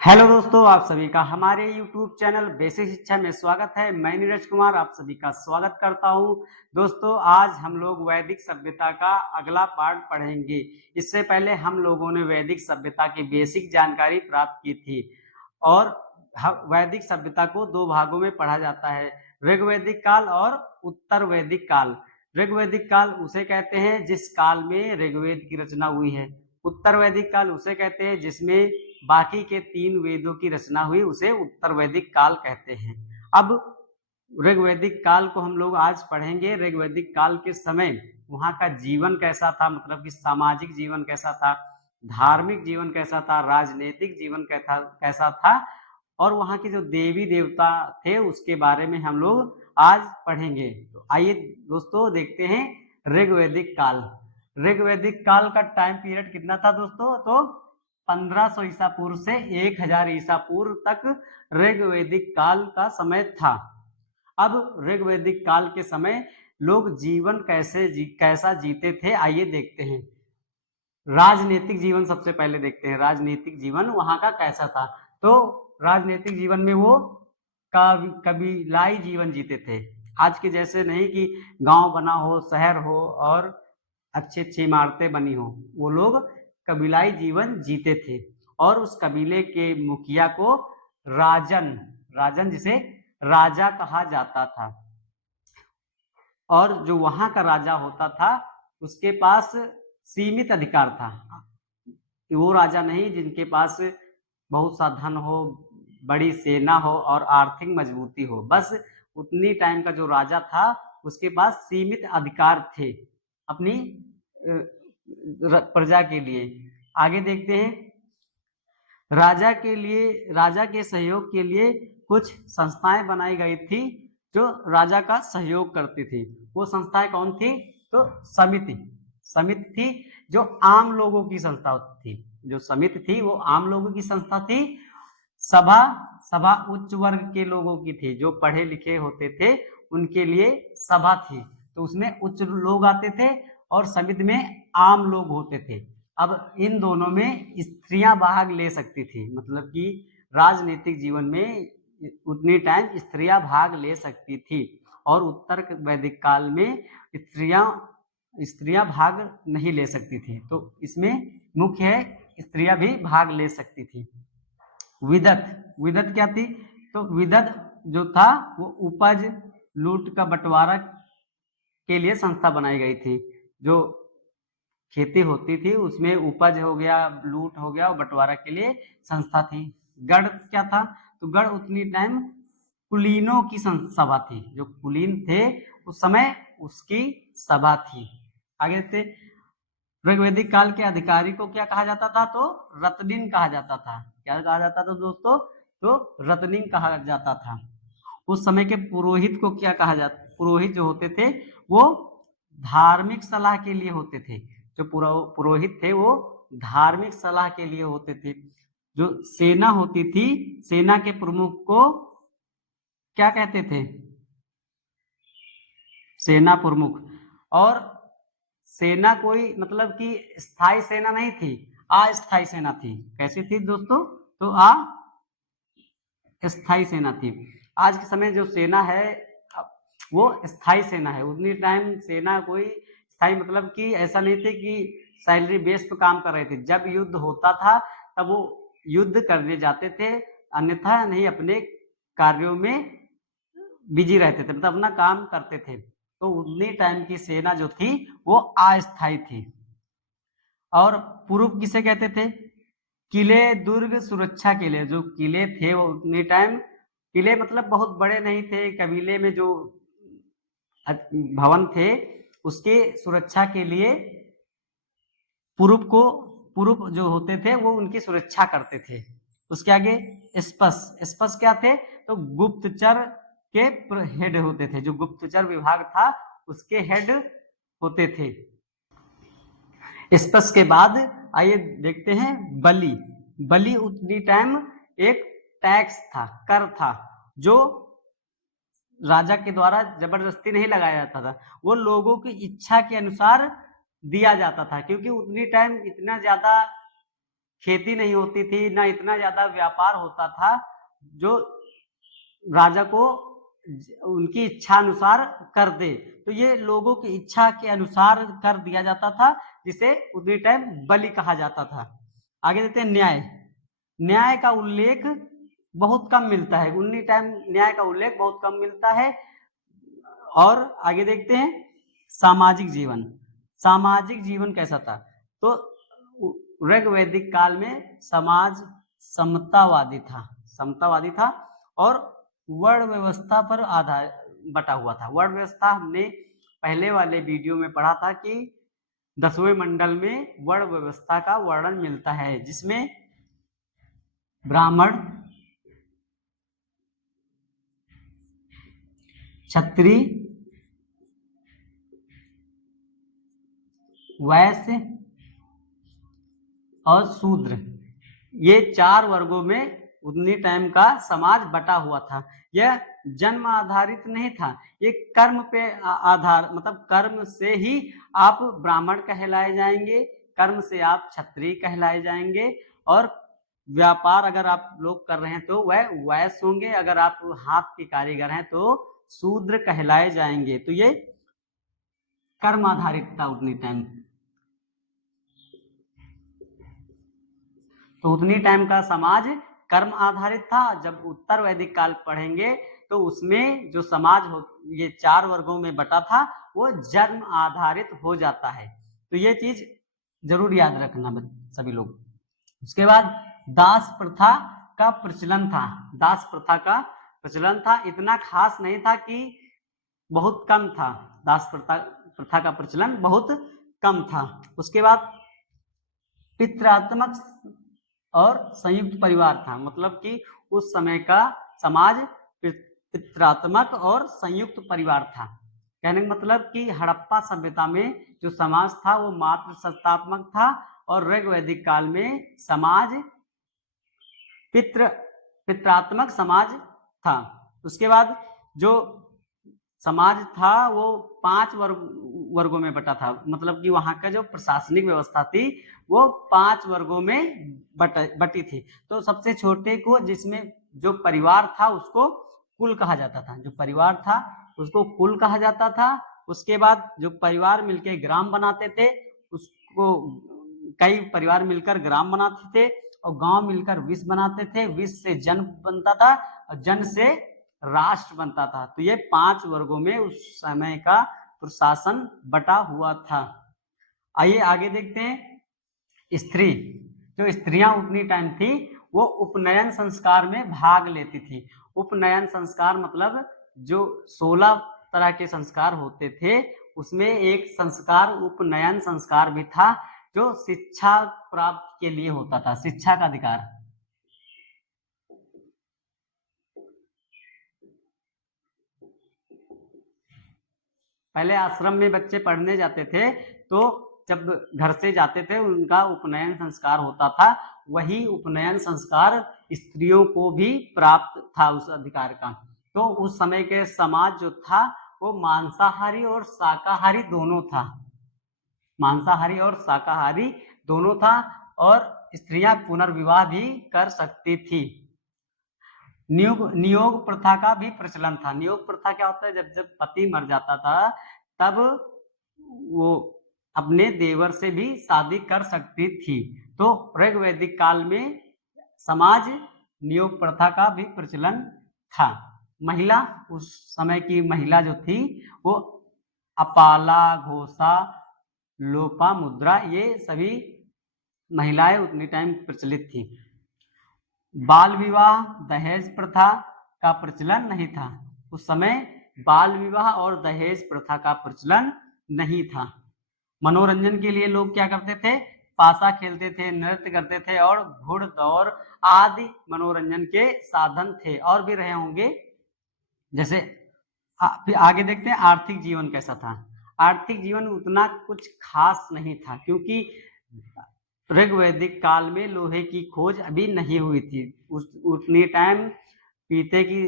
Hello दोस्तों, आप सभी का हमारे YouTube चैनल बेसिक शिक्षा में स्वागत है। मैं नीरज कुमार आप सभी का स्वागत करता हूं। दोस्तों, आज हम लोग वैदिक सभ्यता का अगला पार्ट पढ़ेंगे। इससे पहले हम लोगों ने वैदिक सभ्यता की बेसिक जानकारी प्राप्त की थी और वैदिक सभ्यता को दो भागों में पढ़ा जाता है, ऋग्वैदिक काल और उत्तर वैदिक काल। ऋग्वैदिक काल उसे कहते हैं जिस काल में ऋग्वेद की रचना हुई है। उत्तर वैदिक काल उसे कहते हैं जिसमें बाकी के 3 वेदों की रचना हुई, उसे उत्तर वैदिक काल कहते हैं। अब ऋग्वैदिक काल को हम लोग आज पढ़ेंगे। ऋग्वैदिक काल के समय वहां का जीवन कैसा था, मतलब कि सामाजिक जीवन कैसा था, धार्मिक जीवन कैसा था, राजनीतिक जीवन कैसा था और वहां के जो देवी देवता थे उसके बारे में हम लोग आज पढ़ेंगे। तो आइए दोस्तों देखते हैं ऋग्वैदिक काल। ऋग्वैदिक काल का टाइम पीरियड कितना था दोस्तों? तो 1500 ईसा पूर्व से 1000 ईसा पूर्व तक ऋग्वैदिक काल का समय था। अब ऋग्वैदिक काल के समय लोग जीवन कैसा जीते थे, आइए देखते हैं। राजनीतिक जीवन सबसे पहले देखते हैं। राजनीतिक जीवन वहां का कैसा था? तो राजनीतिक जीवन में वो कबीलाई जीवन जीते थे। आज के जैसे नहीं कि गांव बना हो, शहर हो और अच्छी अच्छी इमारतें बनी हो। वो लोग कबीलाई जीवन जीते थे और उस कबीले के मुखिया को राजन राजन जिसे राजा कहा जाता था। और जो वहां का राजा होता था उसके पास सीमित अधिकार था। वो राजा नहीं जिनके पास बहुत सा धन हो, बड़ी सेना हो और आर्थिक मजबूती हो। बस उतनी टाइम का जो राजा था उसके पास सीमित अधिकार थे अपनी प्रजा के लिए। आगे देखते हैं। राजा के सहयोग के लिए कुछ संस्थाएं बनाई गई थी जो राजा का सहयोग करती थी। वो संस्थाएं कौन थी? तो समिति थी जो आम लोगों की संस्था थी। जो समिति थी वो आम लोगों की संस्था थी। सभा सभा उच्च वर्ग के लोगों की थी, जो पढ़े लिखे होते थे उनके लिए सभा थी। तो उसमें उच्च लोग आते थे और समिति में आम लोग होते थे। अब इन दोनों में स्त्रियां भाग ले सकती थी, मतलब कि राजनीतिक जीवन में उतनी टाइम स्त्रियां भाग ले सकती थी और उत्तर वैदिक काल में स्त्रियां भाग नहीं ले सकती थी। तो इसमें मुख्य है स्त्रियां भी भाग ले सकती थी। विदत क्या थी? तो विदत जो था वो उपज लूट का बंटवारा के लिए संस्था बनाई गई थी। जो खेती होती थी उसमें उपज हो गया, लूट हो गया और बंटवारा के लिए संस्था थी। गढ़ क्या था? तो गढ़ उतनी टाइम कुलीनों की सभा थी। जो कुलीन थे उस समय उसकी सभा थी। आगे से ऋग्वैदिक काल के अधिकारी को क्या कहा जाता था? तो रत्निन कहा जाता था। क्या कहा जाता था दोस्तों? तो रत्निन कहा जाता था। उस समय के पुरोहित को क्या कहा जाता? पुरोहित जो होते थे वो धार्मिक सलाह के लिए होते थे। जो पुरोहित थे वो धार्मिक सलाह के लिए होते थे। जो सेना होती थी, सेना के प्रमुख को क्या कहते थे? सेना प्रमुख। और सेना कोई मतलब कि स्थायी सेना नहीं थी, अस्थायी सेना थी। कैसी थी दोस्तों? तो अस्थायी सेना थी। आज के समय जो सेना है वो स्थायी सेना है। उतनी टाइम सेना कोई स्थायी मतलब कि ऐसा नहीं थे कि सैलरी बेस पे काम कर रहे थे। जब युद्ध होता था तब वो युद्ध करने जाते थे, अन्यथा नहीं अपने कार्यों में बिजी रहते थे, मतलब अपना काम करते थे। तो उतनी टाइम की सेना जो थी वो अस्थायी थी। और पूर्व किसे कहते थे? किले दुर्ग सुरक्षा के लिए। जो किले थे वो उतनी टाइम, किले मतलब बहुत बड़े नहीं थे, कबीले में जो भवन थे उसके सुरक्षा के लिए पूर्व जो होते थे वो उनकी सुरक्षा करते थे। उसके आगे स्पस क्या थे? तो गुप्तचर के हेड होते थे। जो गुप्तचर विभाग था उसके हेड होते थे। स्पस के बाद आइए देखते हैं बलि उतनी टाइम एक टैक्स था, कर था, जो राजा के द्वारा जबरदस्ती नहीं लगाया जाता था। वो लोगों की इच्छा के अनुसार दिया जाता था, क्योंकि उतनी टाइम इतना ज्यादा खेती नहीं होती थी, ना इतना ज्यादा व्यापार होता था जो राजा को उनकी इच्छा अनुसार कर दे। तो ये लोगों की इच्छा के अनुसार कर दिया जाता था, जिसे उतनी टाइम बलि कहा जाता था। आगे देखते हैं न्याय। न्याय का उल्लेख बहुत कम मिलता है, उन्हीं टाइम न्याय का उल्लेख बहुत कम मिलता है। और आगे देखते हैं सामाजिक जीवन। सामाजिक जीवन कैसा था? तो ऋग वैदिक काल में समाज समतावादी था और वर्ण व्यवस्था पर आधार बटा हुआ था। वर्ण व्यवस्था हमने पहले वाले वीडियो में पढ़ा था कि 10वें मंडल में वर्ण व्यवस्था का वर्णन मिलता है, जिसमें ब्राह्मण, क्षत्रिय, वैश्य और शूद्र, ये 4 वर्गों में उतनी टाइम का समाज बटा हुआ था। यह जन्म आधारित नहीं था, ये कर्म पे आधार, मतलब कर्म से ही आप ब्राह्मण कहलाए जाएंगे, कर्म से आप क्षत्रिय कहलाए जाएंगे, और व्यापार अगर आप लोग कर रहे हैं तो वह वैश्य होंगे, अगर आप हाथ के कारीगर हैं तो शूद्र कहलाए जाएंगे। तो ये कर्म आधारित था उतनी टाइम। तो उतनी टाइम का समाज कर्म आधारित था। जब उत्तर वैदिक काल पढ़ेंगे तो उसमें जो समाज ये 4 वर्गों में बटा था वो जन्म आधारित हो जाता है। तो ये चीज जरूर याद रखना सभी लोग। उसके बाद दास प्रथा का प्रचलन था। दास प्रथा का प्रचलन था, इतना खास नहीं था कि बहुत कम था। दास प्रथा का प्रचलन बहुत कम था। उसके बाद पितृत्मक और संयुक्त परिवार था, मतलब कि उस समय का समाज पितृत्मक और संयुक्त परिवार था। कहने का मतलब कि हड़प्पा सभ्यता में जो समाज था वो मात्र सत्तात्मक था, और ऋग वैदिक काल में समाज पितृत्मक समाज था। उसके बाद जो समाज था वो 5 वर्गों में बटा था, मतलब कि वहां का जो प्रशासनिक व्यवस्था थी वो 5 वर्गों में बटी थी। तो सबसे छोटे को, जिसमें जो परिवार था उसको कुल कहा जाता था, जो परिवार था उसको कुल कहा जाता था। उसके बाद जो परिवार मिलकर ग्राम बनाते थे उसको, कई परिवार मिलकर ग्राम बनाते थे, और गांव मिलकर विश्व बनाते थे, विश्व से जन बनता था, और जन से राष्ट्र बनता था। तो ये 5 वर्गों में उस समय का प्रशासन बटा हुआ था। आइए आगे देखते हैं स्त्री। जो स्त्रियां उतनी टाइम थी वो उपनयन संस्कार में भाग लेती थी। उपनयन संस्कार मतलब जो 16 तरह के संस्कार होते थे उसमें एक संस्कार उपनयन संस्कार भी था, जो शिक्षा प्राप्त के लिए होता था, शिक्षा का अधिकार। पहले आश्रम में बच्चे पढ़ने जाते थे, तो जब घर से जाते थे उनका उपनयन संस्कार होता था। वही उपनयन संस्कार स्त्रियों को भी प्राप्त था उस अधिकार का। तो उस समय के समाज जो था वो मांसाहारी और शाकाहारी दोनों था, मांसाहारी और शाकाहारी दोनों था, और स्त्रियां पुनर्विवाह भी कर सकती थी। नियोग प्रथा का भी प्रचलन था। नियोग प्रथा क्या होता है? जब जब पति मर जाता था तब वो अपने देवर से भी शादी कर सकती थी। तो ऋग वैदिक काल में समाज नियोग प्रथा का भी प्रचलन था। महिला, उस समय की महिला जो थी वो अपाला, घोषा, लोपा मुद्रा, ये सभी महिलाएं उतनी टाइम प्रचलित थी। बाल विवाह, दहेज प्रथा का प्रचलन नहीं था। उस समय बाल विवाह और दहेज प्रथा का प्रचलन नहीं था। मनोरंजन के लिए लोग क्या करते थे? पासा खेलते थे, नृत्य करते थे, और घुड़दौड़ आदि मनोरंजन के साधन थे, और भी रहे होंगे। जैसे फिर आगे देखते हैं आर्थिक जीवन कैसा था। आर्थिक जीवन उतना कुछ खास नहीं था, क्योंकि ऋग वैदिक काल में लोहे की खोज अभी नहीं हुई थी। उतनी टाइम पीते की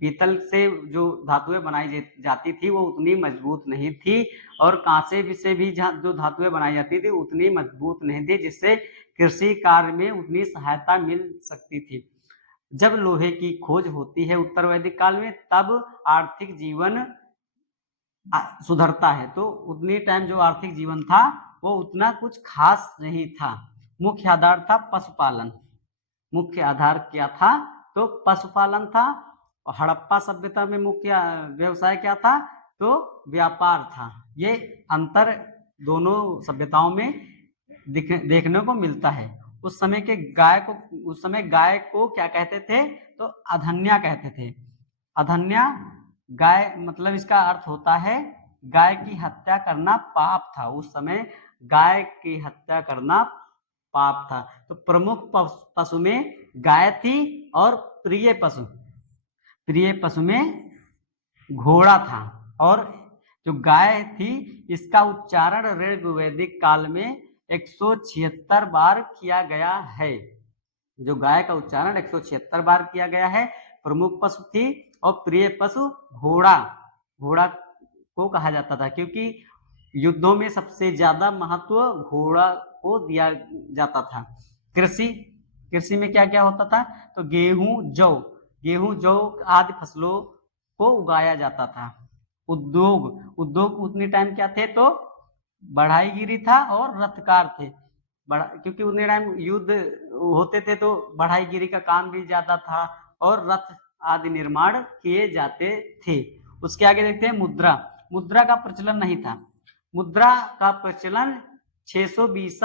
पीतल से जो धातुएं बनाई जाती थी वो उतनी मजबूत नहीं थी, और कांसे से भी जो धातुएं बनाई जाती थी उतनी मजबूत नहीं थी, जिससे कृषि कार्य में उतनी सहायता मिल सकती थी। जब लोहे की खोज होती है उत्तर वैदिक काल में, तब आर्थिक जीवन सुधरता है। तो उतनी टाइम जो आर्थिक जीवन था वो उतना कुछ खास नहीं था। मुख्य आधार था पशुपालन। मुख्य आधार क्या था? तो पशुपालन था। और हड़प्पा सभ्यता में मुख्य व्यवसाय क्या था? तो व्यापार था। ये अंतर दोनों सभ्यताओं में देखने को मिलता है। उस समय गाय को क्या कहते थे? तो अधन्या कहते थे। अधन्या गाय, मतलब इसका अर्थ होता है गाय की हत्या करना पाप था। उस समय गाय की हत्या करना पाप था। तो प्रमुख पशु में गाय थी, और प्रिय पशु में घोड़ा था। और जो गाय थी इसका उच्चारण ऋग्वैदिक काल में 176 बार किया गया है। जो गाय का उच्चारण 176 बार किया गया है। प्रमुख पशु थी, और प्रिय पशु घोड़ा को कहा जाता था, क्योंकि युद्धों में सबसे ज्यादा महत्व घोड़ा को दिया जाता था। कृषि में क्या क्या होता था? तो गेहूं जौ आदि फसलों को उगाया जाता था। उद्योग उतनी टाइम क्या थे? तो बढ़ाईगिरी था और रथकार थे। क्योंकि उतने टाइम युद्ध होते थे तो बढ़ाईगिरी का काम भी ज्यादा था, और रथ आदि निर्माण किए जाते थे। उसके आगे देखते हैं मुद्रा का प्रचलन नहीं था। मुद्रा का प्रचलन 620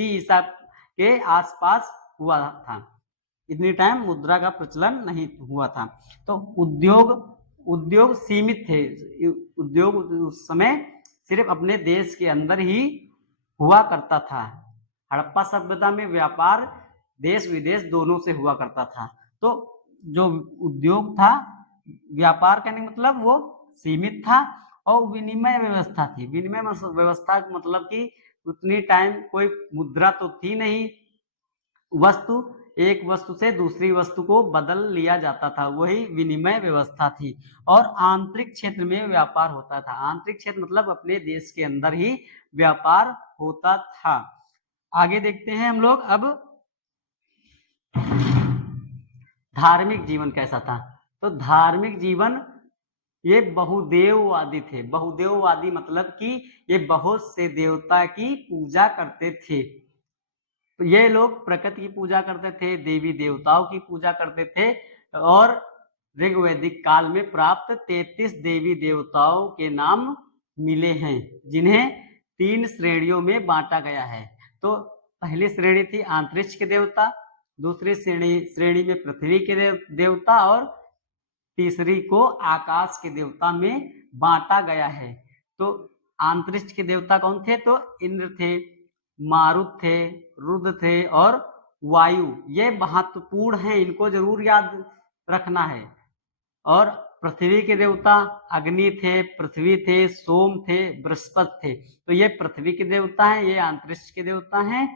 ईसा के आसपास हुआ था। इतनी टाइम मुद्रा का प्रचलन नहीं हुआ था। तो उद्योग सीमित थे। उद्योग उस समय सिर्फ अपने देश के अंदर ही हुआ करता था। हड़प्पा सभ्यता में व्यापार देश विदेश दोनों से हुआ करता था। तो जो उद्योग था, व्यापार कहने का मतलब वो सीमित था। और विनिमय व्यवस्था थी। विनिमय व्यवस्था मतलब कि उतनी टाइम कोई मुद्रा तो थी नहीं, एक वस्तु से दूसरी वस्तु को बदल लिया जाता था, वही विनिमय व्यवस्था थी। और आंतरिक क्षेत्र में व्यापार होता था। आंतरिक क्षेत्र मतलब अपने देश के अंदर ही व्यापार होता था। आगे देखते हैं हम लोग अब धार्मिक जीवन कैसा था। तो धार्मिक जीवन ये बहुदेववादी थे। बहुदेववादी मतलब कि ये बहुत से देवता की पूजा करते थे। तो ये लोग प्रकृति की पूजा करते थे, देवी देवताओं की पूजा करते थे। और ऋग्वैदिक काल में प्राप्त 33 देवी देवताओं के नाम मिले हैं, जिन्हें 3 श्रेणियों में बांटा गया है। तो पहली श्रेणी थी अंतरिक्ष के देवता, दूसरी श्रेणी में पृथ्वी के देवता, और तीसरी को आकाश के देवता में बांटा गया है। तो अंतरिक्ष के देवता कौन थे? तो इंद्र थे, मारुत थे, रुद्र थे और वायु। ये महत्वपूर्ण हैं, इनको जरूर याद रखना है। और पृथ्वी के देवता अग्नि थे, पृथ्वी थे, सोम थे, बृहस्पति थे। तो ये पृथ्वी के देवता हैं, ये अंतरिक्ष के देवता हैं।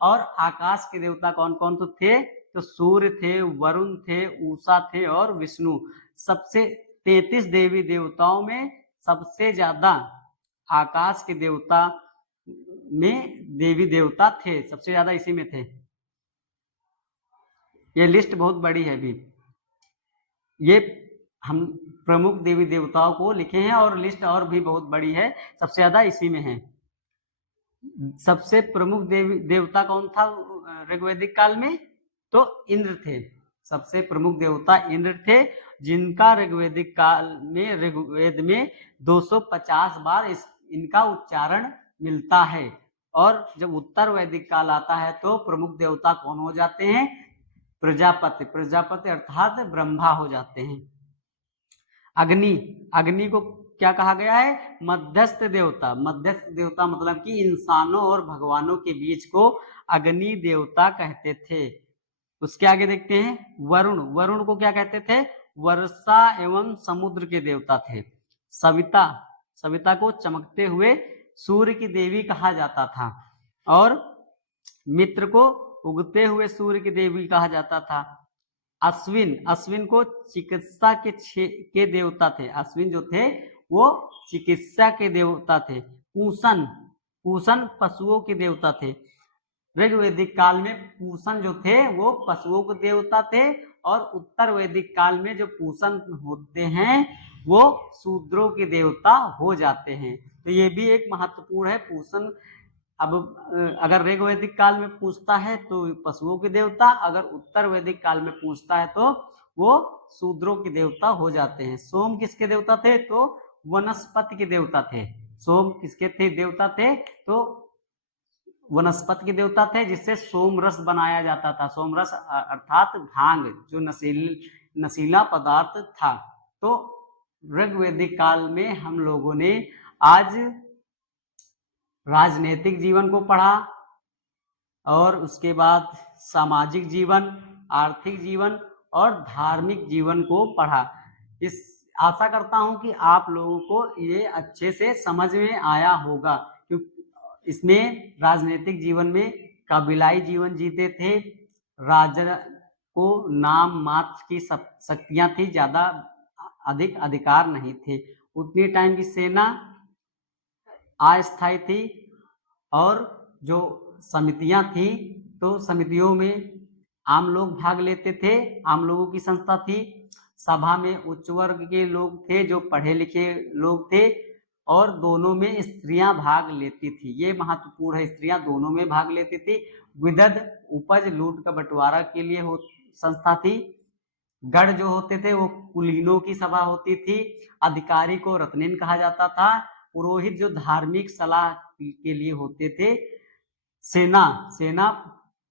और आकाश के देवता कौन कौन तो थे? तो सूर्य थे, वरुण थे, उषा थे और विष्णु। सबसे 33 देवी देवताओं में सबसे ज्यादा आकाश के देवता में देवी देवता थे, सबसे ज्यादा इसी में थे। ये लिस्ट बहुत बड़ी है भी। ये हम प्रमुख देवी देवताओं को लिखे हैं, और लिस्ट और भी बहुत बड़ी है, सबसे ज्यादा इसी में है। सबसे प्रमुख देवी देवता कौन था ऋग्वैदिक काल में? तो इंद्र थे। सबसे प्रमुख देवता इंद्र थे, जिनका ऋग्वैदिक काल में ऋग्वेद में 250 बार इनका उच्चारण मिलता है। और जब उत्तर वैदिक काल आता है तो प्रमुख देवता कौन हो जाते हैं? प्रजापति अर्थात ब्रह्मा हो जाते हैं। अग्नि को क्या कहा गया है? मध्यस्थ देवता। मध्यस्थ देवता मतलब कि इंसानों और भगवानों के बीच को अग्नि देवता कहते थे। उसके आगे देखते हैं वरुण को क्या कहते थे? वर्षा एवं समुद्र के देवता थे। सविता को चमकते हुए सूर्य की देवी कहा जाता था। और मित्र को उगते हुए सूर्य की देवी कहा जाता था। अश्विन, अश्विन को चिकित्सा के देवता थे। अश्विन जो थे वो चिकित्सा के देवता थे। पूषण, पूषण पशुओं के देवता थे। ऋग्वैदिक काल में पूषण जो थे वो पशुओं के देवता थे, और उत्तर वैदिक काल में जो पूषण होते हैं वो शूद्रों के देवता हो जाते हैं। तो ये भी एक महत्वपूर्ण है पूषण। अब अगर ऋग्वैदिक काल में पूछता है तो पशुओं के देवता, अगर उत्तर वैदिक काल में पूछता है तो वो शूद्रों के देवता हो जाते हैं। सोम किसके देवता थे? तो वनस्पति के देवता थे। सोम किसके थे देवता थे? तो वनस्पति के देवता थे, जिससे सोमरस बनाया जाता था। सोमरस अर्थात भांग, जो नशीला पदार्थ था। तो ऋग्वैदिक काल में हम लोगों ने आज राजनीतिक जीवन को पढ़ा, और उसके बाद सामाजिक जीवन, आर्थिक जीवन और धार्मिक जीवन को पढ़ा। इस आशा करता हूं कि आप लोगों को ये अच्छे से समझ में आया होगा, क्योंकि इसमें राजनीतिक जीवन में कबीलाई जीवन जीते थे। राजा को नाम मात्र की शक्तियां थी, ज्यादा अधिक अधिकार नहीं थे। उतनी टाइम की सेना अस्थायी थी, और जो समितियां थी तो समितियों में आम लोग भाग लेते थे। आम लोगों की संस्था थी। सभा में उच्च वर्ग के लोग थे, जो पढ़े लिखे लोग थे, और दोनों में स्त्रियां भाग लेती थी। ये महत्वपूर्ण है, स्त्रियां दोनों में भाग लेती थी। विदध उपज लूट का बंटवारा के लिए संस्था थी। गढ़ जो होते थे वो कुलीनों की सभा होती थी। अधिकारी को रत्निन कहा जाता था। पुरोहित जो धार्मिक सलाह के लिए होते थे। सेना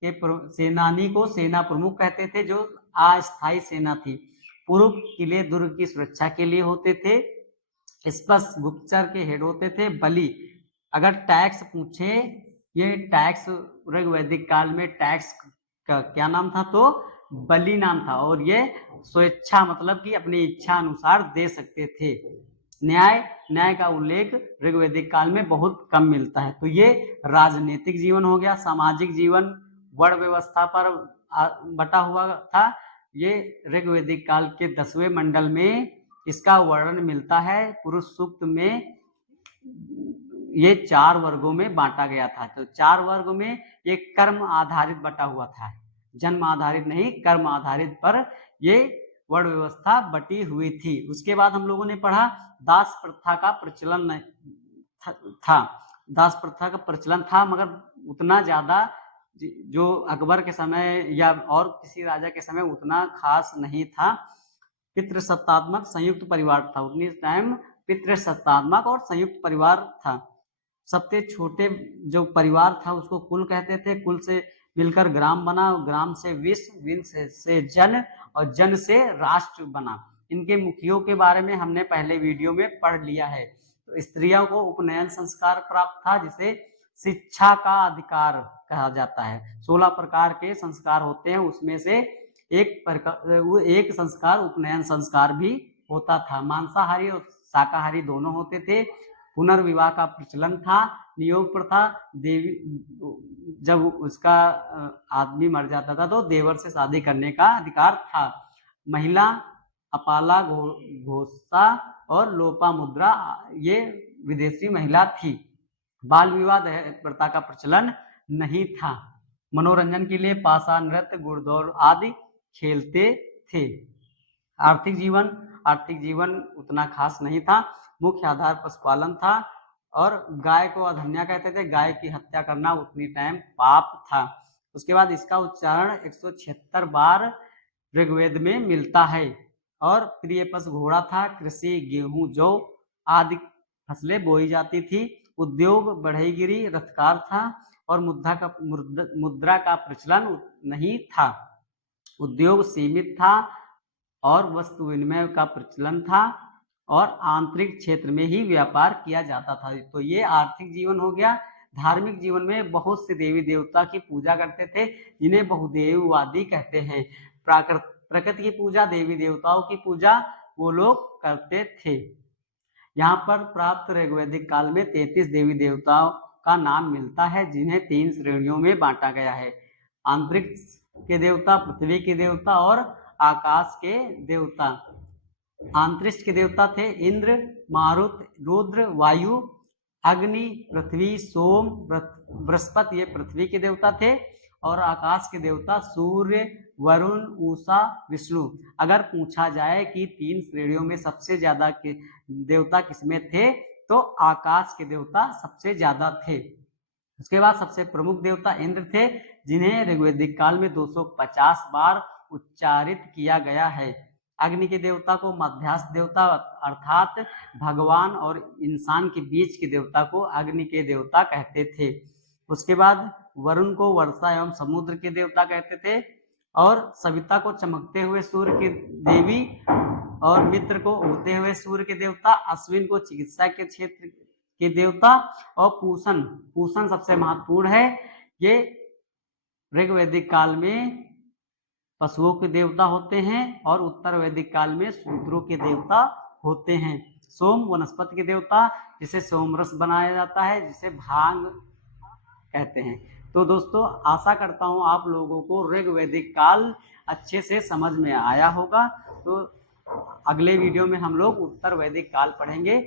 के सेनानी को सेना प्रमुख कहते थे, जो अस्थायी सेना थी। पूर्व किले दुर्ग की सुरक्षा के लिए होते थे। स्पष्ट गुप्तचर के हेड होते थे। बलि, अगर टैक्स पूछे, ये टैक्स ऋग्वैदिक काल में टैक्स का क्या नाम था? तो बलि नाम था, और ये स्वेच्छा मतलब कि अपनी इच्छा अनुसार दे सकते थे। न्याय का उल्लेख ऋग्वैदिक काल में बहुत कम मिलता है। तो ये राजनीतिक जीवन हो गया। सामाजिक जीवन वर्ण व्यवस्था पर बटा हुआ था। ये ऋग्वैदिक काल के 10वें मंडल में इसका वर्णन मिलता है। पुरुष सूक्त में ये 4 वर्गों में बांटा गया था। तो 4 वर्ग में ये कर्म आधारित बटा हुआ था, जन्म आधारित नहीं, कर्म आधारित पर ये वर्ण व्यवस्था बटी हुई थी। उसके बाद हम लोगों ने पढ़ा दास प्रथा का प्रचलन था। दास प्रथा का प्रचलन था, मगर उतना ज्यादा जो अकबर के समय या और किसी राजा के समय उतना खास नहीं था। पितृसत्तात्मक संयुक्त परिवार था। उतनी टाइम पितृसत्तात्मक और संयुक्त परिवार था। सबसे छोटे जो परिवार था उसको कुल कहते थे। कुल से मिलकर ग्राम बना, ग्राम से विश्व, विश्व से जन, और जन से राष्ट्र बना। इनके मुखियों के बारे में हमने पहले वीडियो में पढ़ लिया है। तो स्त्रियों को उपनयन संस्कार प्राप्त था, जिसे शिक्षा का अधिकार कहा जाता है। 16 प्रकार के संस्कार होते हैं, उसमें से एक संस्कार उपनयन संस्कार भी होता था। मांसाहारी और शाकाहारी दोनों होते थे। पुनर्विवाह का प्रचलन था। नियोग प्रथा, देवी जब उसका आदमी मर जाता था तो देवर से शादी करने का अधिकार था। महिला अपाला घोषा और लोपामुद्रा ये विदेशी महिला थी। बाल विवाह प्रथा का प्रचलन नहीं था। मनोरंजन के लिए पासा, नृत्य, घुड़दौड़ आदि खेलते थे। आर्थिक जीवन उतना खास नहीं था। मुख्य आधार पशुपालन था, और गाय को अधन्या कहते थे। गाय की हत्या करना उतनी टाइम पाप था। उसके बाद इसका उच्चारण 176 बार ऋग्वेद में मिलता है। और प्रिय पशु घोड़ा था। कृषि गेहूं जौ आदि फसलें बोई जाती थी। उद्योग बढ़ईगिरी रथकार था, और मुद्रा का प्रचलन नहीं था। उद्योग सीमित था, और वस्तु विनिमय का प्रचलन था, और आंतरिक क्षेत्र में ही व्यापार किया जाता था। तो ये आर्थिक जीवन हो गया। धार्मिक जीवन में बहुत से देवी देवता की पूजा करते थे, जिन्हें बहुदेववादी कहते हैं। प्रकृति की पूजा, देवी देवताओं की पूजा वो लोग करते थे। यहाँ पर प्राप्त ऋग्वैदिक काल में 33 देवी देवताओं का नाम मिलता है, जिन्हें 3 श्रेणियों में बांटा गया है। आंतरिक के देवता, पृथ्वी के देवता और आकाश के देवता। अंतरिक्ष के देवता थे इंद्र, मारुत, रुद्र, वायु, अग्नि, पृथ्वी, सोम, बृहस्पति, ये पृथ्वी के देवता थे। और आकाश के देवता सूर्य, वरुण, उषा, विष्णु। अगर पूछा जाए कि 3 श्रेणियों में सबसे ज्यादा देवता किसमें थे, तो आकाश के देवता सबसे ज्यादा थे। उसके बाद सबसे प्रमुख देवता इंद्र थे, जिन्हें ऋग्वैदिक काल में 250 बार उच्चारित किया गया है। अग्नि के देवता को मध्यस्थ देवता अर्थात भगवान और इंसान के बीच के देवता को अग्नि के देवता कहते थे। उसके बाद वरुण को वर्षा एवं समुद्र के देवता कहते थे, और सविता को चमकते हुए सूर्य की देवी, और मित्र को उगते हुए सूर्य के देवता, अश्विन को चिकित्सा के क्षेत्र के देवता, और पूषण सबसे महत्वपूर्ण है। ये ऋग्वैदिक काल में पशुओं के देवता होते हैं और उत्तर वैदिक काल में शूद्रों के देवता होते हैं। सोम वनस्पति के देवता, जिसे सोमरस बनाया जाता है, जिसे भांग कहते हैं। तो दोस्तों, आशा करता हूँ आप लोगों को ऋग्वैदिक काल अच्छे से समझ में आया होगा। तो अगले वीडियो में हम लोग उत्तर वैदिक काल पढ़ेंगे।